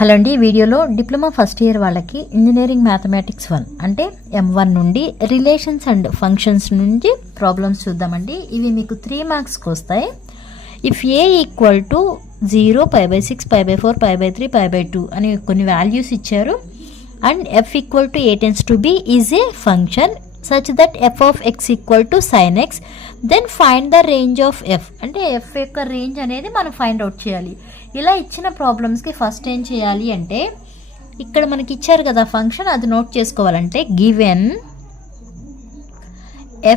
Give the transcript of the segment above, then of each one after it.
Hello అండి, వీడియోలో diploma first year వాళ్ళకి ఇంజనీరింగ్ మ్యాథమెటిక్స్ 1 అంటే M1 నుండి రిలేషన్స్ అండ్ ఫంక్షన్స్ నుంచి ప్రాబ్లమ్స్ చూద్దామండి. ఇవి మీకు 3 మార్క్స్కి వస్తాయి. ఇఫ్ ఏ ఈక్వల్ టు 0, π/6, π/4, π/3, π/2 అని కొన్ని వాల్యూస్ ఇచ్చారు. And f equal to a tends to b is a function such that f of x equal to sin x, then find the range of f. అంటే f యొక్క range అనేది మనం find out చేయాలి. ఇలా ఇచ్చిన ప్రాబ్లమ్స్కి first ఏం చేయాలి అంటే, ఇక్కడ మనకి ఇచ్చారు కదా ఫంక్షన్, అది నోట్ చేసుకోవాలంటే given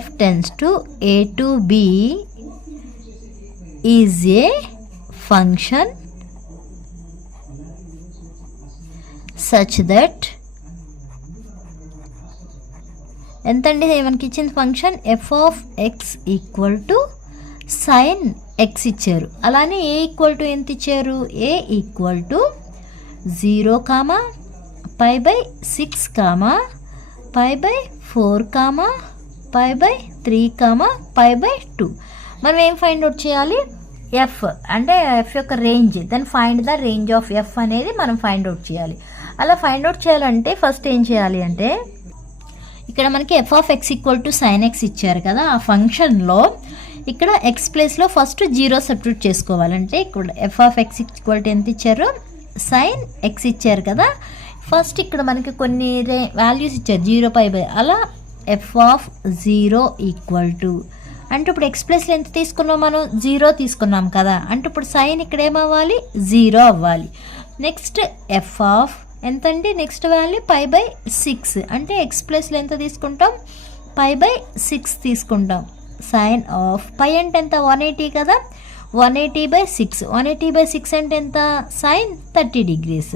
f tends to a to b is a function such that ఎంతండి మనకి ఇచ్చిన function f of x equal to sin x ఇచ్చారు. అలానే ఏ ఈక్వల్ టు ఎంత ఇచ్చారు, ఏ ఈక్వల్ టు 0, π/6, π/4, π/3, π/2. మనం ఏం ఫైండ్ అవుట్ చేయాలి, ఎఫ్ అంటే ఎఫ్ యొక్క range, then find the range of F అనేది మనం ఫైండ్ అవుట్ చేయాలి. అలా ఫైండ్ అవుట్ చేయాలంటే ఫస్ట్ ఏం చేయాలి అంటే, ఇక్కడ మనకి f of x equal to sin x ఇచ్చారు కదా, ఆ ఫంక్షన్లో ఇక్కడ ఎక్స్ ప్లేస్లో ఫస్ట్ 0 సబ్స్టిట్యూట్ చేసుకోవాలంటే, ఇక్కడ f of x equal to ఎంత ఇచ్చారు, sin x ఇచ్చారు కదా. ఫస్ట్ ఇక్కడ మనకి కొన్ని వాల్యూస్ ఇచ్చారు 0, π/, అలా f of 0 ఈక్వల్ టు అంటే ఇప్పుడు ఎక్స్ ప్లేస్లో ఎంత తీసుకున్నాం మనం, 0 తీసుకున్నాం కదా. అంటే ఇప్పుడు సైన్ ఇక్కడ ఏమవ్వాలి, 0 అవ్వాలి. నెక్స్ట్ f of ఎంతండి, నెక్స్ట్ వాల్యూ π/6 అంటే ఎక్స్ ప్లేస్లో ఎంత తీసుకుంటాం, π/6 తీసుకుంటాం. సైన్ ఆఫ్ పై అంటే ఎంత, 180 కదా, 180/6, 180/6 అంటే ఎంత, sine 30 degrees.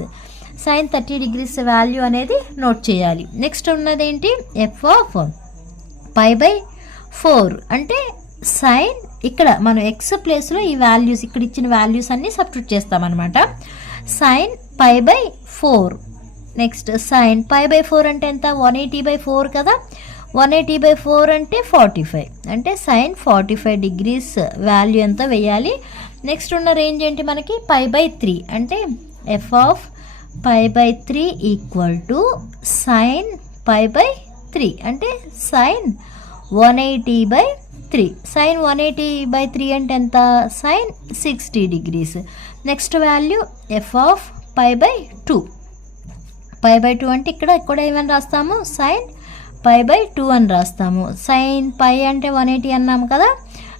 Sine 30 degrees value అనేది నోట్ చేయాలి. నెక్స్ట్ ఉన్నది ఏంటి, f of π/4 అంటే సైన్, ఇక్కడ మనం ఎక్స్ ప్లేస్లో ఈ వాల్యూస్ ఇక్కడ ఇచ్చిన వాల్యూస్ అన్నీ సబ్స్టిట్యూట్ చేస్తామన్నమాట. సైన్ π/4. నెక్స్ట్ సైన్ π/4 అంటే ఎంత, 180/4 కదా, 180/4 అంటే 45, అంటే సైన్ 45 డిగ్రీస్ వాల్యూ ఎంత వేయాలి. నెక్స్ట్ ఉన్న రేంజ్ ఏంటి మనకి, π/3 అంటే f of π/3 equal to sine π/3 అంటే సైన్ 180/3. సైన్ 180/3 అంటే ఎంత, sine 60 degrees. Next value f of π/2. π/2 అంటే ఇక్కడ ఏమని రాస్తాము, సైన్ π/2 అని రాస్తాము. సైన్ పై అంటే 180 అన్నాము కదా,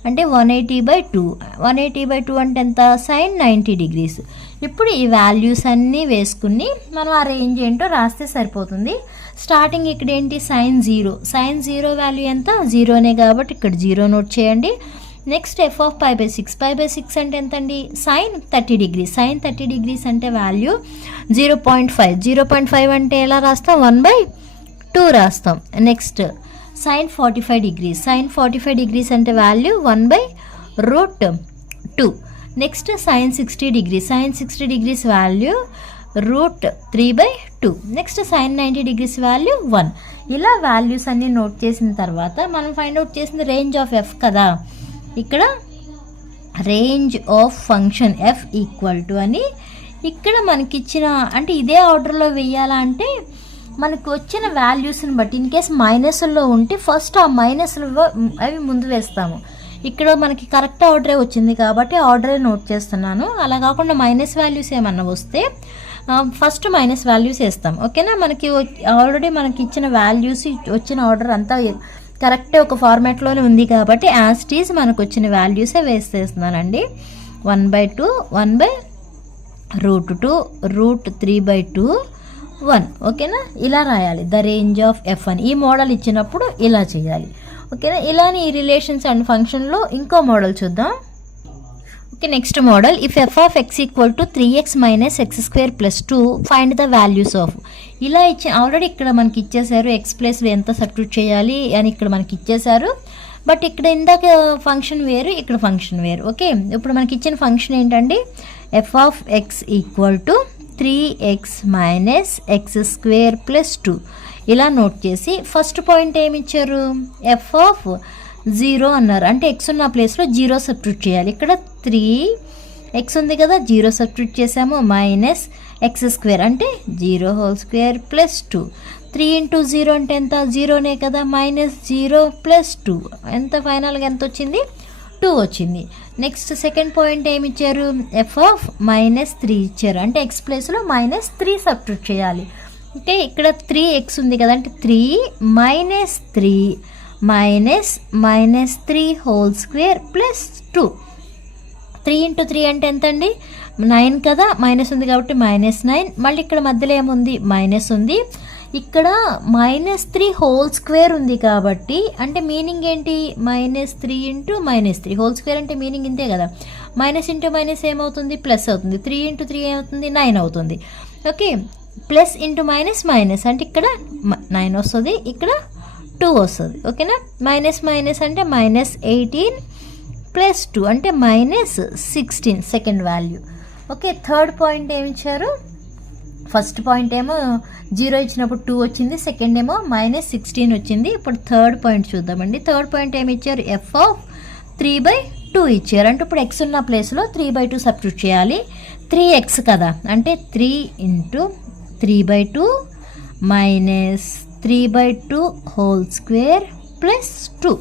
అంటే 180/2. 180/2 అంటే ఎంత, సైన్ 90 డిగ్రీస్. ఇప్పుడు ఈ వాల్యూస్ అన్నీ వేసుకుని మనం ఆ రేంజ్ ఏంటో రాస్తే సరిపోతుంది. స్టార్టింగ్ ఇక్కడ ఏంటి, సైన్ 0. సైన్ 0 వాల్యూ ఎంత, 0నే కాబట్టి ఇక్కడ 0 నోట్ చేయండి. Next f of π/6. π/6 అంటే ఎంతండి, సైన్ 30 డిగ్రీస్. సైన్ 30 డిగ్రీస్ అంటే వాల్యూ 0.5. 0.5 అంటే ఎలా రాస్తాం, 1/2 రాస్తాం. Next sine 45 degrees. Sine 45 degrees అంటే value 1/√2. Next sine 60 degrees. Sine 60 degrees value √3/2. Next sine 90 degrees value 1. ఇలా వాల్యూస్ అన్నీ నోట్ చేసిన తర్వాత మనం ఫైండ్ అవుట్ చేసిన రేంజ్ ఆఫ్ ఎఫ్ కదా, ఇక్కడ range of function F equal to అని ఇక్కడ మనకి ఇచ్చిన, అంటే ఇదే ఆర్డర్లో వేయాలా అంటే మనకు వచ్చిన వాల్యూస్ని బట్టి, ఇన్ కేస్ మైనస్లో ఉంటే ఫస్ట్ ఆ మైనస్లు అవి ముందు వేస్తాము. ఇక్కడ మనకి కరెక్ట్ ఆర్డరే వచ్చింది కాబట్టి ఆర్డరే నోట్ చేస్తున్నాను. అలా కాకుండా మైనస్ వాల్యూస్ ఏమన్నా వస్తే ఫస్ట్ మైనస్ వాల్యూస్ వేస్తాం, ఓకేనా. మనకి ఆల్రెడీ మనకి ఇచ్చిన వాల్యూస్ వచ్చిన ఆర్డర్ అంతా కరెక్టే ఒక ఫార్మాట్లోనే ఉంది కాబట్టి యాజ్ ఇట్ ఈజ్ మనకు వచ్చిన వాల్యూసే వేసేస్తున్నానండి. 1/2, 1/√2, √3/2, 1, ఓకేనా. ఇలా రాయాలి ద రేంజ్ ఆఫ్ ఎఫ్ అని. ఈ మోడల్ ఇచ్చినప్పుడు ఇలా చేయాలి, ఓకేనా. ఇలానే ఈ రిలేషన్స్ అండ్ ఫంక్షన్లో ఇంకో మోడల్ చూద్దాం. Okay, next model, if f of x equal to 3x - x² + 2 find the values of. ఇలా ఇచ్చి ఆల్రెడీ ఇక్కడ మనకి ఇచ్చేసారు ఎక్స్ ప్లేస్లో ఎంత సబ్స్టిట్యూట్ చేయాలి అని ఇక్కడ మనకి ఇచ్చేసారు. బట్ ఇక్కడ ఇందాక ఫంక్షన్ వేరు, ఇక్కడ ఫంక్షన్ వేరు. ఓకే, ఇప్పుడు మనకి ఇచ్చిన ఫంక్షన్ ఏంటండి, f of x equal to 3x - x² + 2 ఇలా నోట్ చేసి ఫస్ట్ పాయింట్ ఏమి ఇచ్చారు, f of 0 అన్నారు. అంటే x ఉన్న ప్లేస్లో 0 సబ్స్టిట్యూట్ చేయాలి. ఇక్కడ 3 ఎక్స్ ఉంది కదా, జీరో సబ్స్టిట్యూట్ చేసాము, మైనస్ ఎక్స్ స్క్వేర్ అంటే 0 హోల్ స్క్వేర్ ప్లస్ 2. 3 ఇంటూ 0 అంటే ఎంత, జీరోనే కదా, మైనస్ 0 ప్లస్ 2 ఎంత, ఫైనల్గా ఎంత వచ్చింది, 2 వచ్చింది. నెక్స్ట్ సెకండ్ పాయింట్ ఏమి ఇచ్చారు, ఎఫ్ ఆఫ్ -3 ఇచ్చారు, అంటే ఎక్స్ ప్లేస్లో -3 సబ్స్టిట్యూట్ చేయాలి. ఓకే, ఇక్కడ 3x ఉంది కదా, అంటే 3 minus 3 whole square plus 2. 3 into 3 అంటే ఎంత అండి, 9 కదా, మైనస్ ఉంది కాబట్టి -9. మళ్ళీ ఇక్కడ మధ్యలో ఏముంది, మైనస్ ఉంది. ఇక్కడ -3 హోల్ స్క్వేర్ ఉంది కాబట్టి అంటే మీనింగ్ ఏంటి, -3 ఇంటూ -3 హోల్ స్క్వేర్ అంటే మీనింగ్ ఇంతే కదా, మైనస్ ఇంటూ మైనస్ ఏమవుతుంది, ప్లస్ అవుతుంది. 3 ఇంటూ 3 ఏమవుతుంది, 9 అవుతుంది. Okay, plus into minus minus అంటే ఇక్కడ 9 వస్తుంది, ఇక్కడ 2 వస్తుంది. ఓకేనా, మైనస్ మైనస్ అంటే -18 ప్లస్ 2 అంటే -16 second value. Okay, third point ఏమి ఇచ్చారు, ఫస్ట్ పాయింట్ ఏమో 0 ఇచ్చినప్పుడు 2 వచ్చింది, సెకండ్ ఏమో -16 వచ్చింది. ఇప్పుడు థర్డ్ పాయింట్ చూద్దామండి. థర్డ్ పాయింట్ ఏమి ఇచ్చారు, ఎఫ్ ఆఫ్ 3/2 ఇచ్చారు, అంటే ఇప్పుడు ఎక్స్ ఉన్న ప్లేస్లో 3/2 సబ్స్టిట్యూట్ చేయాలి. 3x కదా, అంటే 3 into 3/2 minus 3/2 whole square plus 2.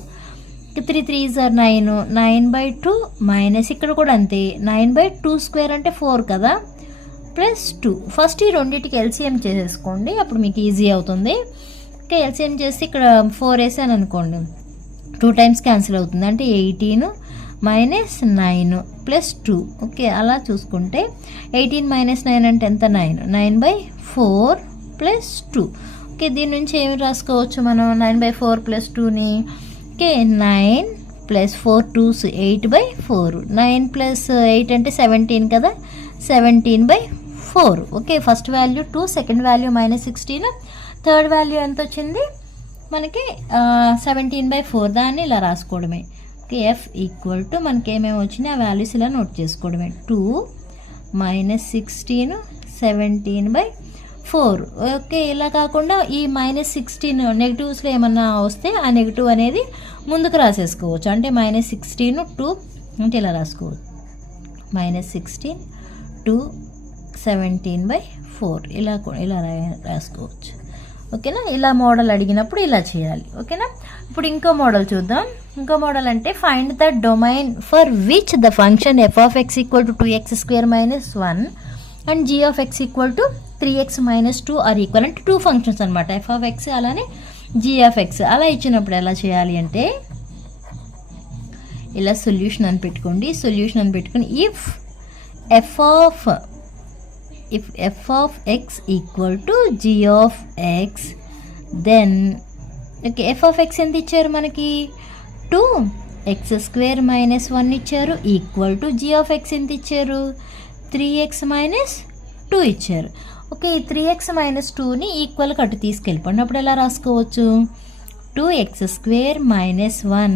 3 3s are 9, 9/2 minus ఇక్కడ కూడా అంతే, 9/2 స్క్వేర్ అంటే 4 కదా, ప్లస్ 2. ఫస్ట్ ఈ రెండింటికి ఎల్సిఎం చేసేసుకోండి, అప్పుడు మీకు ఈజీ అవుతుంది. ఓకే, ఎల్సిఎం చేసి ఇక్కడ 4 వేసాను అనుకోండి, 2 టైమ్స్ క్యాన్సిల్ అవుతుంది, అంటే 18 మైనస్ 9 ప్లస్ 2. ఓకే, అలా చూసుకుంటే 18 మైనస్ 9 అంటే ఎంత, 9/4 ప్లస్ 2. ఓకే, దీని నుంచి ఏమి రాసుకోవచ్చు మనం, 9/4 ప్లస్ 2ని. ఓకే, 9 ప్లస్ 4 2s 8/4, 9 ప్లస్ 8 అంటే 17 కదా, 17/4. Okay, first value 2, second value -16, third value ఎంత వచ్చింది మనకి 17/4. దాన్ని ఇలా రాసుకోవడమే. ఓకే, ఎఫ్ ఈక్వల్ టు మనకి ఏమేమి వచ్చినాయి ఆ వాల్యూస్ ఇలా నోట్ చేసుకోవడమే, 2 -16 17/4. ఓకే, ఇలా కాకుండా ఈ -16 నెగిటివ్స్లో ఏమన్నా వస్తే ఆ నెగిటివ్ అనేది ముందుకు రాసేసుకోవచ్చు, అంటే -16 2 అంటే ఇలా రాసుకోవచ్చు, -16 2 17/4 ఇలా రాసుకోవచ్చు. ఓకేనా, ఇలా మోడల్ అడిగినప్పుడు ఇలా చేయాలి. ఓకేనా, ఇప్పుడు ఇంకో మోడల్ చూద్దాం. ఇంకో మోడల్ అంటే find the domain for which the function F of X equal to 2x square minus 1 and G of X equal to 3x minus 2 are equal, అంటే 2 ఫంక్షన్స్ అనమాట, ఎఫ్ ఆఫ్ ఎక్స్ అలానే G of X. అలా ఇచ్చినప్పుడు ఎలా చేయాలి అంటే ఇలా solution అని పెట్టుకోండి. సొల్యూషన్ అని పెట్టుకుని if f of x equal to g of x, then okay, f of x ఎంత ఇచ్చారు మనకి, 2x స్క్వేర్ మైనస్ 1 ఇచ్చారు, equal to g of x ఎంత ఇచ్చారు, 3x మైనస్ 2 ఇచ్చారు. ఓకే, ఈ 3x మైనస్ 2ని ఈక్వల్ కట్టు తీసుకెళ్ళిపోండి. అప్పుడు ఎలా రాసుకోవచ్చు, 2x స్క్వేర్ మైనస్ 1,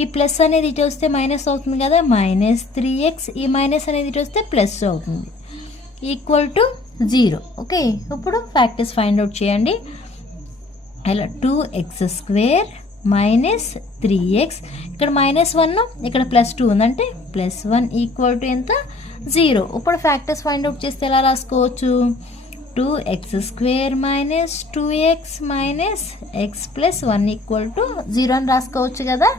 ఈ ప్లస్ అనేది ఇటు వస్తే మైనస్ అవుతుంది కదా, -3x, ఈ మైనస్ అనేది ఇటు వస్తే ప్లస్ అవుతుంది, ఈక్వల్ టు 0. ఓకే, ఇప్పుడు ఫ్యాక్టర్స్ ఫైండ్ అవుట్ చేయండి. ఇలా 2x స్క్వేర్ మైనస్ 3x, ఇక్కడ -1 ఇక్కడ +2 ఉందంటే +1 ఈక్వల్ టు ఎంత, 0. ఇప్పుడు ఫ్యాక్టర్స్ ఫైండ్ అవుట్ చేస్తే ఎలా రాసుకోవచ్చు, 2x square minus 2x minus x plus 1 equal to 0 అని రాసుకోవచ్చు కదా.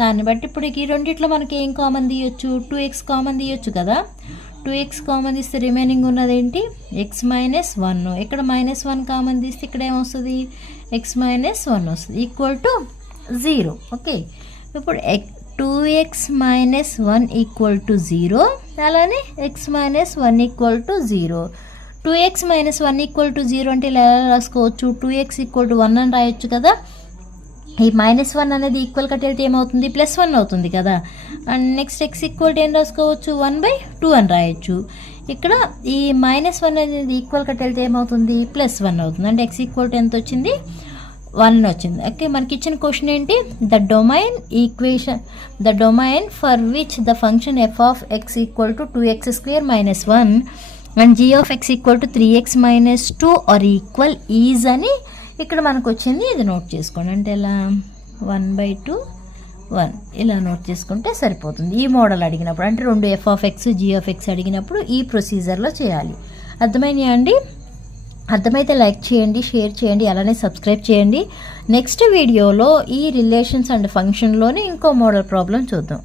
దాన్ని బట్టి ఇప్పుడు ఈ రెండిట్లో మనకి ఏం కామన్ తీయొచ్చు, 2x కామన్ తీయొచ్చు కదా. 2x కామన్ తీస్తే రిమైనింగ్ ఉన్నది ఏంటి, x మైనస్ 1. ఇక్కడ -1 కామన్ తీస్తే ఇక్కడ ఏమొస్తుంది, x మైనస్ 1 వస్తుంది, ఈక్వల్ టు 0. ఓకే, ఇప్పుడు 2x మైనస్ 1 ఈక్వల్ టు 0, అలానే x minus 1 equal to 0. 2x minus 1 equal to 0 అంటే ఇలా ఎలా రాసుకోవచ్చు, 2x ఈక్వల్ టు 1 అని రాయొచ్చు కదా. ఈ -1 అనేది ఈక్వల్ కట్టేది ఏమవుతుంది, +1 అవుతుంది కదా. And next x equal to ఏం రాసుకోవచ్చు, 1/2 అని రాయొచ్చు. ఇక్కడ ఈ -1 అనేది ఈక్వల్ కట్టేది ఏమవుతుంది, +1 అవుతుంది, అంటే x ఈక్వల్ టు ఎంత వచ్చింది, 1 వచ్చింది. ఓకే, మనకి ఇచ్చిన క్వశ్చన్ ఏంటి, the domain for which the function F of X equal to 2x square minus 1 and G of X equal to 3x minus 2 are equal is అని ఇక్కడ మనకు వచ్చింది. ఇది నోట్ చేసుకోండి, అంటే ఇలా 1/2 1 ఇలా నోట్ చేసుకుంటే సరిపోతుంది. ఈ మోడల్ అడిగినప్పుడు అంటే 2 f(x) g(x) అడిగినప్పుడు ఈ ప్రొసీజర్లో చేయాలి. అర్థమైనాయా అండి? అర్థమైతే లైక్ చేయండి, షేర్ చేయండి, అలానే సబ్స్క్రైబ్ చేయండి. నెక్స్ట్ వీడియోలో ఈ రిలేషన్స్ అండ్ ఫంక్షన్లోనే ఇంకో మోడల్ ప్రాబ్లం చూద్దాం.